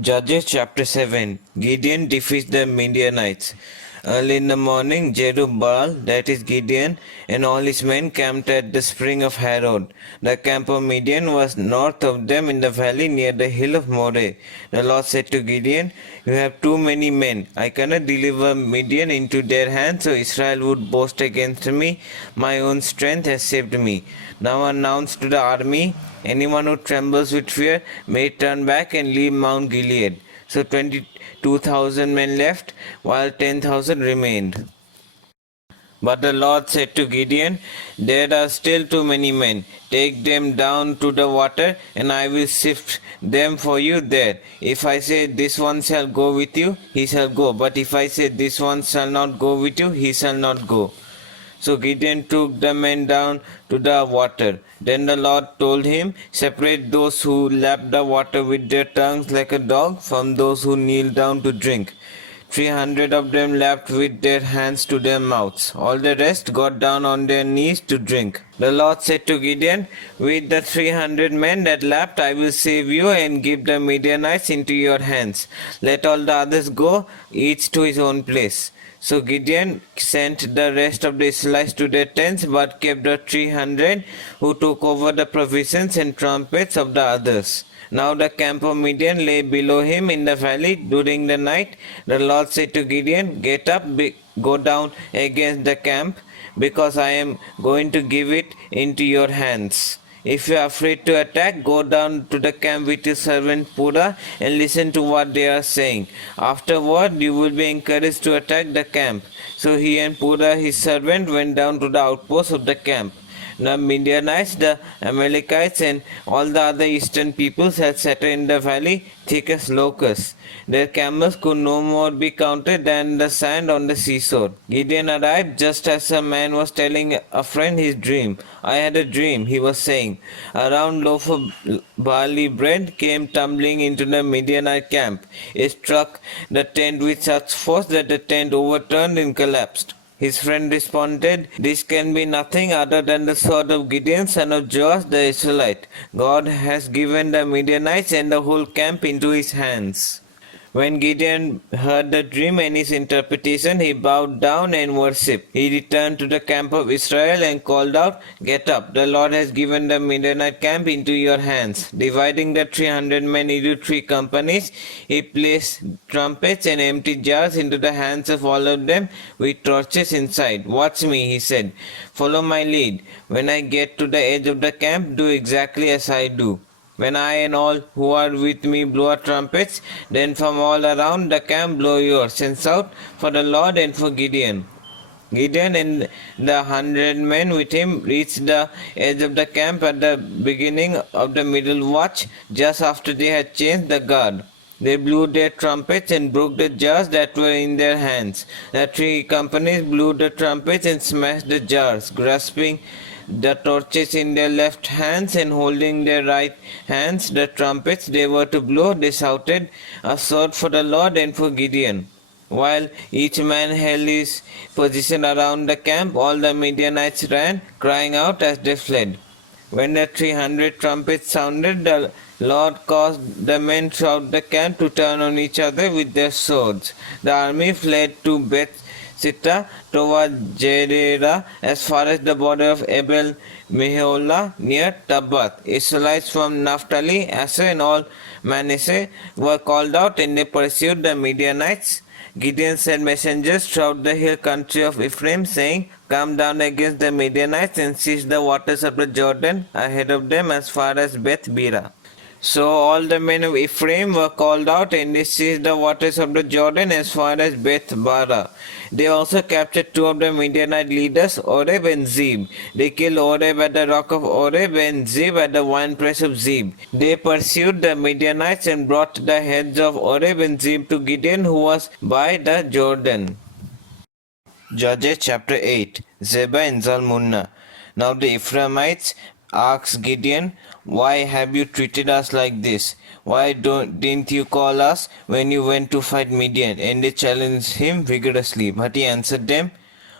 Judges chapter 7. Gideon defeats the Midianites. Early in the morning, Jerubbaal, that is Gideon, and all his men camped at the spring of Harod. The camp of Midian was north of them in the valley near the hill of Moreh. The Lord said to Gideon, "You have too many men. I cannot deliver Midian into their hands, so Israel would boast against me. My own strength has saved me. Now announce to the army, anyone who trembles with fear may turn back and leave Mount Gilead." So 22,000 men left, while 10,000 remained. But the Lord said to Gideon, "There are still too many men. Take them down to the water, and I will sift them for you there. If I say, 'This one shall go with you,' he shall go. But if I say, 'This one shall not go with you,' he shall not go." So Gideon took the men down to the water. Then the Lord told him, "Separate those who lap the water with their tongues like a dog from those who kneel down to drink." 300 of them lapped with their hands to their mouths. All the rest got down on their knees to drink. The Lord said to Gideon, "With the 300 men that lapped, I will save you and give the Midianites into your hands. Let all the others go, each to his own place." So Gideon sent the rest of the Israelites to their tents, but kept the 300 who took over the provisions and trumpets of the others. Now the camp of Midian lay below him in the valley during the night. The Lord said to Gideon, "Get up, go down against the camp, because I am going to give it into your hands. If you are afraid to attack, go down to the camp with your servant Purah and listen to what they are saying. Afterward, you will be encouraged to attack the camp." So he and Purah, his servant, went down to the outposts of the camp. The Midianites, the Amalekites, and all the other eastern peoples had settled in the valley thick as locusts. Their camels could no more be counted than the sand on the seashore. Gideon arrived just as a man was telling a friend his dream. "I had a dream," he was saying. "A round loaf of barley bread came tumbling into the Midianite camp. It struck the tent with such force that the tent overturned and collapsed." His friend responded, "This can be nothing other than the sword of Gideon, son of Joash the Israelite. God has given the Midianites and the whole camp into his hands." When Gideon heard the dream and his interpretation, he bowed down and worshipped. He returned to the camp of Israel and called out, "Get up, the Lord has given the Midianite camp into your hands." Dividing the 300 men into 3 companies, he placed trumpets and empty jars into the hands of all of them with torches inside. "Watch me," he said. "Follow my lead. When I get to the edge of the camp, do exactly as I do. When I and all who are with me blow our trumpets, then from all around the camp blow yours, and shout for the Lord and for Gideon." Gideon and the 100 men with him reached the edge of the camp at the beginning of the middle watch, just after they had changed the guard. They blew their trumpets and broke the jars that were in their hands. The 3 companies blew the trumpets and smashed the jars, grasping the torches in their left hands and holding their right hands the trumpets they were to blow. They shouted, "A sword for the Lord and for Gideon." While each man held his position around the camp, all the Midianites ran, crying out as they fled. When the 300 trumpets sounded, the Lord caused the men throughout the camp to turn on each other with their swords. The army fled to Beth-Sitta toward Jerera as far as the border of Abel Meholah near Tabbath. Israelites from Naphtali, Asher, and all Manasseh were called out, and they pursued the Midianites. Gideon sent messengers throughout the hill country of Ephraim, saying, "Come down against the Midianites and seize the waters of the Jordan ahead of them as far as Beth-Bira." So all the men of Ephraim were called out, and they seized the waters of the Jordan as far as Beth-Bara. They also captured 2 of the Midianite leaders, Oreb and Zeb. They killed Oreb at the rock of Oreb and Zeb at the winepress of Zeb. They pursued the Midianites and brought the heads of Oreb and Zeb to Gideon, who was by the Jordan. Judges chapter 8. Zebah and Zalmunna. Now the Ephraimites asked Gideon, "Why have you treated us like this? Why didn't you call us when you went to fight Midian?" And they challenged him vigorously. But he answered them,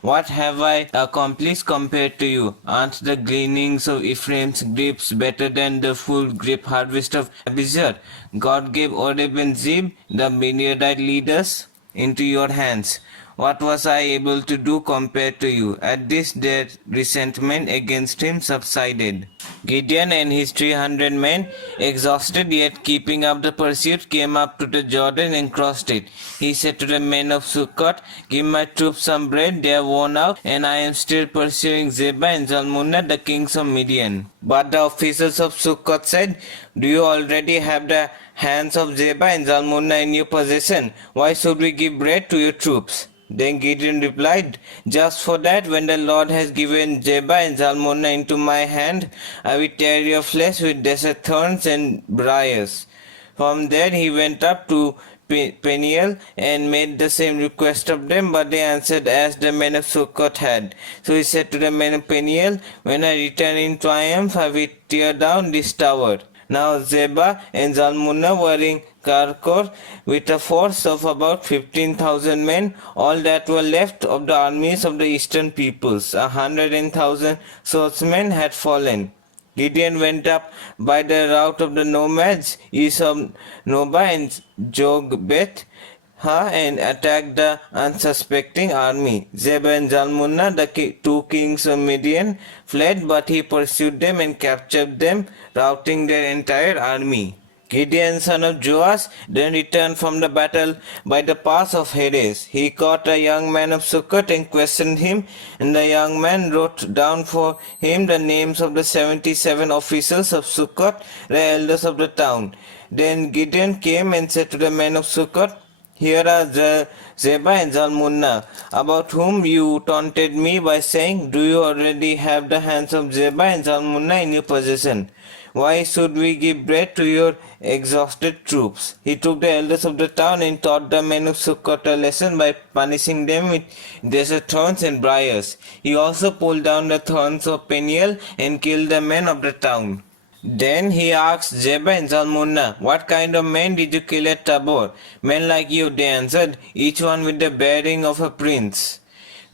What have I accomplished compared to you? Aren't the gleanings of Ephraim's grapes better than the full grape harvest of Abizar? God gave Oreb and Zeb, the Midianite leaders, into your hands. What was I able to do compared to you? At this their resentment against him subsided. Gideon and his 300 men, exhausted yet keeping up the pursuit, came up to the Jordan and crossed it. He said to the men of Sukkot, "Give my troops some bread, they are worn out, and I am still pursuing Zebah and Zalmunna, the kings of Midian." But the officers of Sukkot said, "Do you already have the hands of Zebah and Zalmunna in your possession? Why should we give bread to your troops?" Then Gideon replied, "Just for that, when the Lord has given Zebah and Zalmunna into my hand, I will tear your flesh with desert thorns and briars." From there he went up to Peniel and made the same request of them, but they answered as the men of Sukkot had. So he said to the men of Peniel, "When I return in triumph, I will tear down this tower." Now Zebah and Zalmunna were in Karkor with a force of about 15,000 men, all that were left of the armies of the eastern peoples. 100,000 swordsmen had fallen. Gideon went up by the route of the nomads east of Nobah and Jogbeth and attacked the unsuspecting army. Zebah and Zalmunna, the two kings of Midian, fled, but he pursued them and captured them, routing their entire army. Gideon, son of Joash, then returned from the battle by the pass of Hades. He caught a young man of Sukkot and questioned him, and the young man wrote down for him the names of the 77 officers of Sukkot, the elders of the town. Then Gideon came and said to the men of Sukkot, "Here are Zebah and Zalmunna, about whom you taunted me by saying, 'Do you already have the hands of Zebah and Zalmunna in your possession? Why should we give bread to your exhausted troops?" He took the elders of the town and taught the men of Sukkot a lesson by punishing them with desert thorns and briars. He also pulled down the thorns of Peniel and killed the men of the town. Then he asked Zebah and Zalmunna, "What kind of men did you kill at Tabor?" "Men like you," they answered, "each one with the bearing of a prince."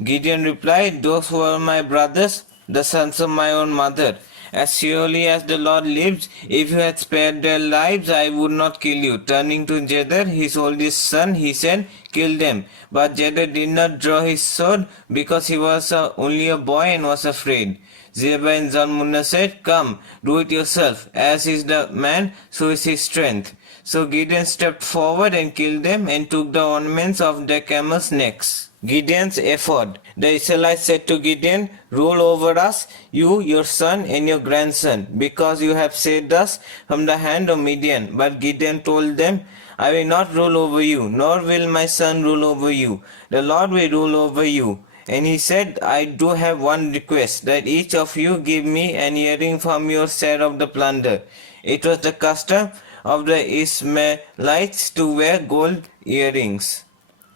Gideon replied, "Those were my brothers, the sons of my own mother. As surely as the Lord lives, if you had spared their lives, I would not kill you." Turning to Jether, his oldest son, he said, "Kill them." But Jether did not draw his sword because he was only a boy and was afraid. Zebah and Zalmunna said, "Come, do it yourself. As is the man, so is his strength." So Gideon stepped forward and killed them and took the ornaments of their camels' necks. Gideon's effort. The Israelites said to Gideon, "Rule over us, you, your son, and your grandson, because you have saved us from the hand of Midian." But Gideon told them, "I will not rule over you, nor will my son rule over you. The Lord will rule over you." And he said, "I do have one request, that each of you give me an earring from your share of the plunder." It was the custom of the Ishmaelites to wear gold earrings.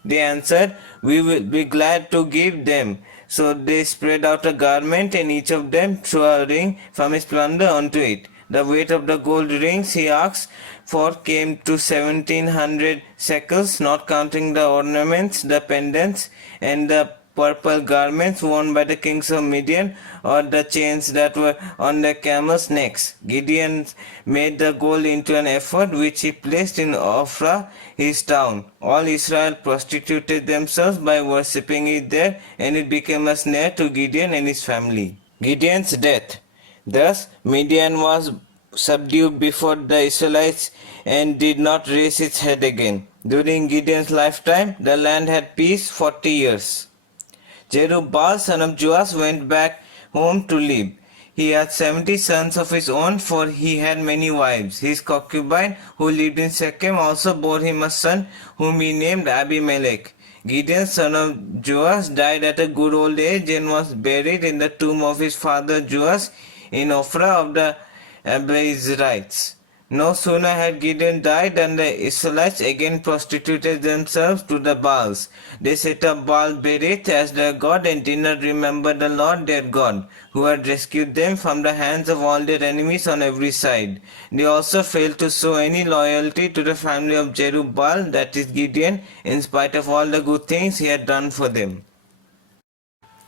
They answered, "We will be glad to give them." So they spread out a garment, and each of them threw a ring from his plunder onto it. The weight of the gold rings he asked for came to 1,700 shekels, not counting the ornaments, the pendants, and the purple garments worn by the kings of Midian, or the chains that were on their camels' necks. Gideon made the gold into an ephod, which he placed in Ophrah, his town. All Israel prostituted themselves by worshipping it there, and it became a snare to Gideon and his family. Gideon's death. Thus Midian was subdued before the Israelites and did not raise its head again. During Gideon's lifetime, the land had peace 40 years. Jerubbaal, son of Joash, went back home to live. He had 70 sons of his own, for he had many wives. His concubine, who lived in Shechem, also bore him a son, whom he named Abimelech. Gideon, son of Joash, died at a good old age and was buried in the tomb of his father Joash in Ophrah of the Abiezrites. No sooner had Gideon died than the Israelites again prostituted themselves to the Baals. They set up Baal Berith as their god and did not remember the Lord their God, who had rescued them from the hands of all their enemies on every side. They also failed to show any loyalty to the family of Jerubbaal, that is Gideon, in spite of all the good things he had done for them.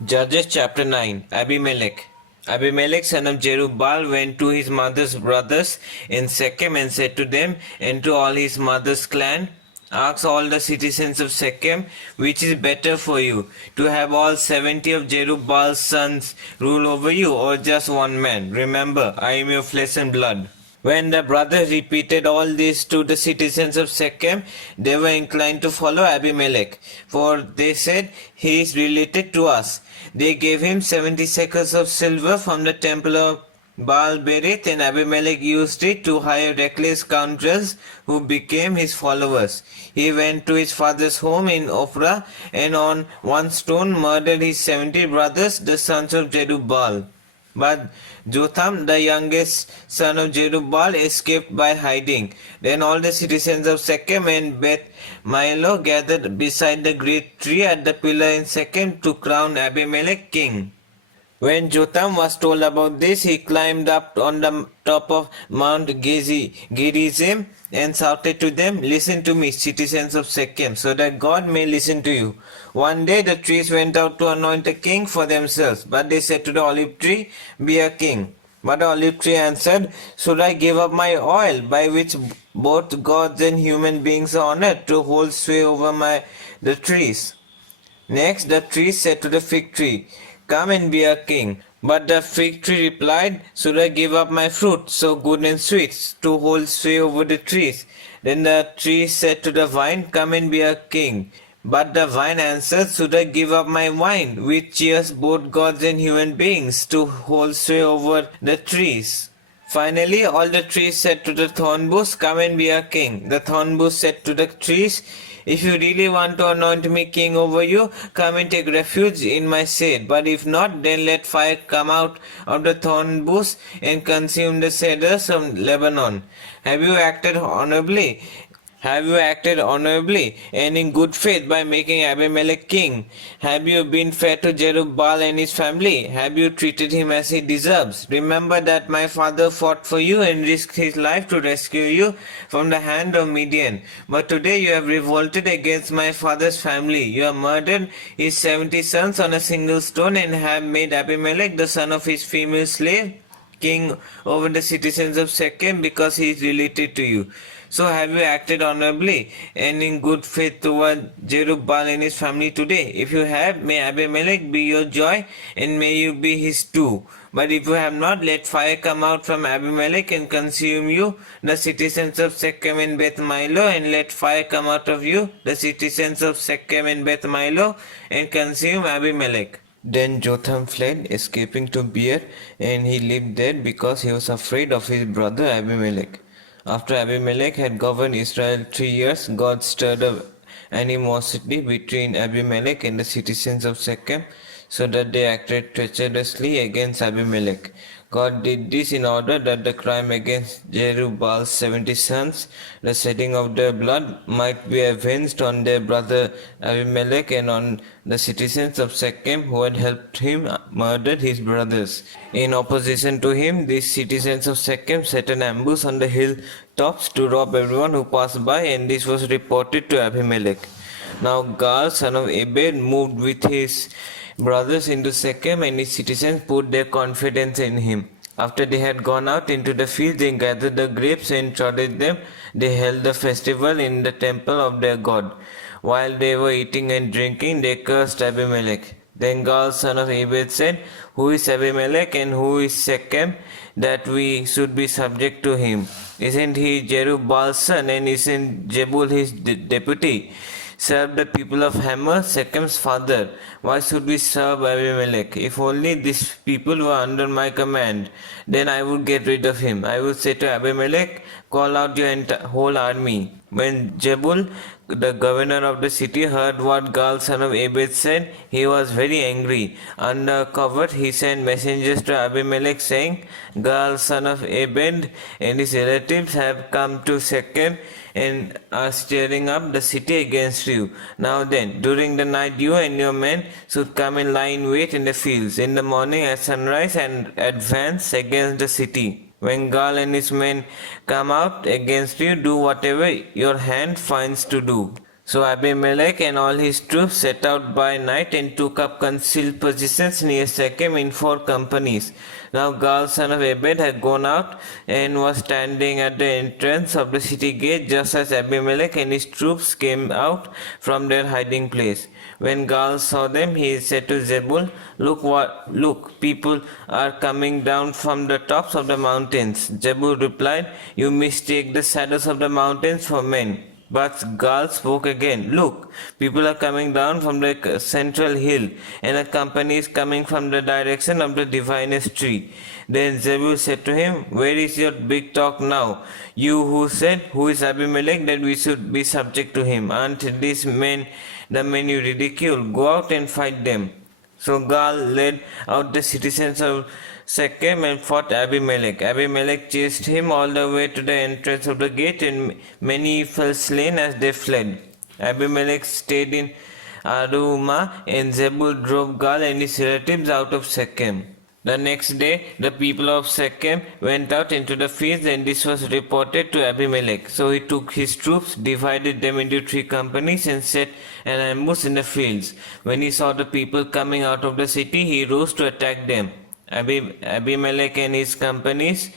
Judges chapter 9. Abimelech. Abimelech son of Jerubbaal went to his mother's brothers in Shechem and said to them and to all his mother's clan, ask all the citizens of Shechem, which is better for you, to have all 70 of Jerubbaal's sons rule over you, or just one man? Remember, I am your flesh and blood. When the brothers repeated all this to the citizens of Shechem, they were inclined to follow Abimelech, for they said, he is related to us. They gave him 70 shekels of silver from the temple of Baal Berith, and Abimelech used it to hire reckless scoundrels who became his followers. He went to his father's home in Ophrah and on one stone murdered his 70 brothers, the sons of Jerubbaal. But Jotham, the youngest son of Jerubbaal, escaped by hiding. Then all the citizens of Shechem and Beth Milo gathered beside the great tree at the pillar in Shechem to crown Abimelech king. When Jotham was told about this, he climbed up on the top of Mount Gerizim and shouted to them, listen to me, citizens of Shechem, so that God may listen to you. One day the trees went out to anoint a king for themselves, but they said to the olive tree, be a king. But the olive tree answered, should I give up my oil, by which both gods and human beings are honored, to hold sway over the trees? Next the tree said to the fig tree, come and be a king. But the fig tree replied, should I give up my fruit, so good and sweet, to hold sway over the trees? Then the tree said to the vine, come and be a king. But the vine answered, should I give up my wine, which cheers both gods and human beings, to hold sway over the trees? Finally, all the trees said to the thorn bush, come and be a king. The thorn bush said to the trees, if you really want to anoint me king over you, come and take refuge in my shade. But if not, then let fire come out of the thorn bush and consume the cedars of Lebanon. Have you acted honorably? Have you acted honorably and in good faith by making Abimelech king? Have you been fair to Jerubbaal and his family? Have you treated him as he deserves? Remember that my father fought for you and risked his life to rescue you from the hand of Midian. But today you have revolted against my father's family. You have murdered his 70 sons on a single stone and have made Abimelech, the son of his female slave, king over the citizens of Shechem because he is related to you. So have you acted honorably and in good faith toward Jerubbaal and his family today? If you have, may Abimelech be your joy and may you be his too. But if you have not, let fire come out from Abimelech and consume you, the citizens of Shechem and Beth Milo, and let fire come out of you, the citizens of Shechem and Beth Milo, and consume Abimelech. Then Jotham fled, escaping to Beer, and he lived there because he was afraid of his brother Abimelech. After Abimelech had governed Israel 3 years, God stirred up animosity between Abimelech and the citizens of Shechem, so that they acted treacherously against Abimelech. God did this in order that the crime against Jerubbaal's 70 sons, the shedding of their blood, might be avenged on their brother Abimelech and on the citizens of Shechem who had helped him murder his brothers. In opposition to him, these citizens of Shechem set an ambush on the hilltops to rob everyone who passed by, and this was reported to Abimelech. Now Gaal, son of Ebed, moved with his brothers into Shechem, and his citizens put their confidence in him. After they had gone out into the fields, they gathered the grapes and trodden them. They held the festival in the temple of their God. While they were eating and drinking, they cursed Abimelech. Then Gaal, son of Ebed, said, who is Abimelech and who is Shechem, that we should be subject to him? Isn't he Jerubbaal's son, and isn't Jebul his deputy? Serve the people of Hamor, Shechem's father. Why should we serve Abimelech? If only these people were under my command, then I would get rid of him. I would say to Abimelech, call out your whole army. When Jebul, the governor of the city, heard what Gaal, son of Ebed, said, he was very angry. Under cover, he sent messengers to Abimelech, saying, Gaal, son of Ebed, and his relatives have come to Shechem and are stirring up the city against you. Now then, during the night, you and your men should come and lie in wait in the fields in the morning at sunrise and advance against the city. When Gaal and his men come out against you, do whatever your hand finds to do. So Abimelech and all his troops set out by night and took up concealed positions near Shechem in 4 companies. Now Gaal son of Ebed had gone out and was standing at the entrance of the city gate just as Abimelech and his troops came out from their hiding place. When Gaal saw them, he said to Zebul, Look, people are coming down from the tops of the mountains. Zebul replied, You mistake the shadows of the mountains for men. But Gaal spoke again, Look, people are coming down from the central hill, and a company is coming from the direction of the diviner's tree. Then Zebul said to him, Where is your big talk now? You who said, Who is Abimelech, that we should be subject to him? Aren't these men the men you ridicule? Go out and fight them. So Gaal led out the citizens of Shechem and fought Abimelech. Abimelech chased him all the way to the entrance of the gate, and many fell slain as they fled. Abimelech stayed in Arumah, and Zebul drove Gaal and his relatives out of Shechem. The next day, the people of Shechem went out into the fields, and this was reported to Abimelech. So he took his troops, divided them into 3 companies, and set an ambush in the fields. When he saw the people coming out of the city, he rose to attack them. Abimelech and his companies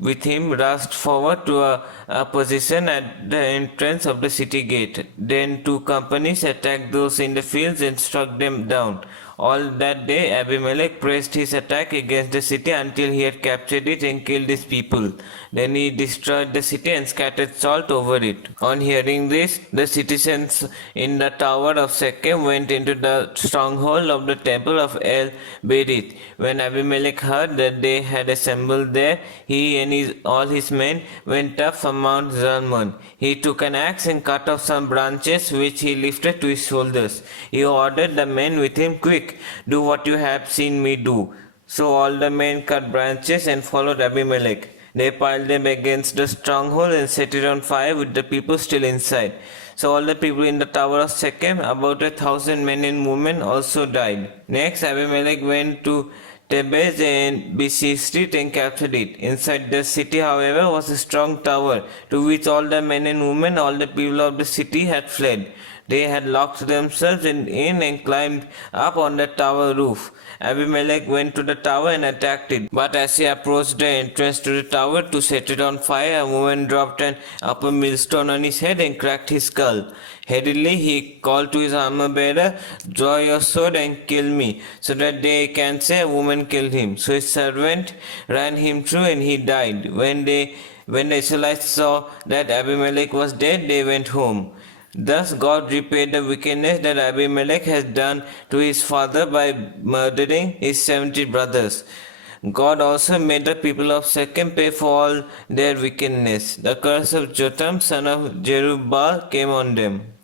with him rushed forward to a position at the entrance of the city gate. Then 2 companies attacked those in the fields and struck them down. All that day Abimelech pressed his attack against the city until he had captured it and killed its people. Then he destroyed the city and scattered salt over it. On hearing this, the citizens in the tower of Shechem went into the stronghold of the temple of El Berith. When Abimelech heard that they had assembled there, he and all his men went up from Mount Zalmon. He took an axe and cut off some branches which he lifted to his shoulders. He ordered the men with him, Quick, do what you have seen me do. So all the men cut branches and followed Abimelech. They piled them against the stronghold and set it on fire with the people still inside. So all the people in the tower of Shechem, about 1,000 men and women, also died. Next Abimelech went to Tebez and besieged it and captured it. Inside the city, however, was a strong tower, to which all the men and women, all the people of the city had fled. They had locked themselves in and climbed up on the tower roof. Abimelech went to the tower and attacked it. But as he approached the entrance to the tower to set it on fire, a woman dropped an upper millstone on his head and cracked his skull. Hurriedly he called to his armor bearer, Draw your sword and kill me, so that they can say a woman killed him. So his servant ran him through and he died. When the Israelites saw that Abimelech was dead, they went home. Thus God repaid the wickedness that Abimelech had done to his father by murdering his 70 brothers. God also made the people of Shechem pay for all their wickedness. The curse of Jotham son of Jerubbaal came on them.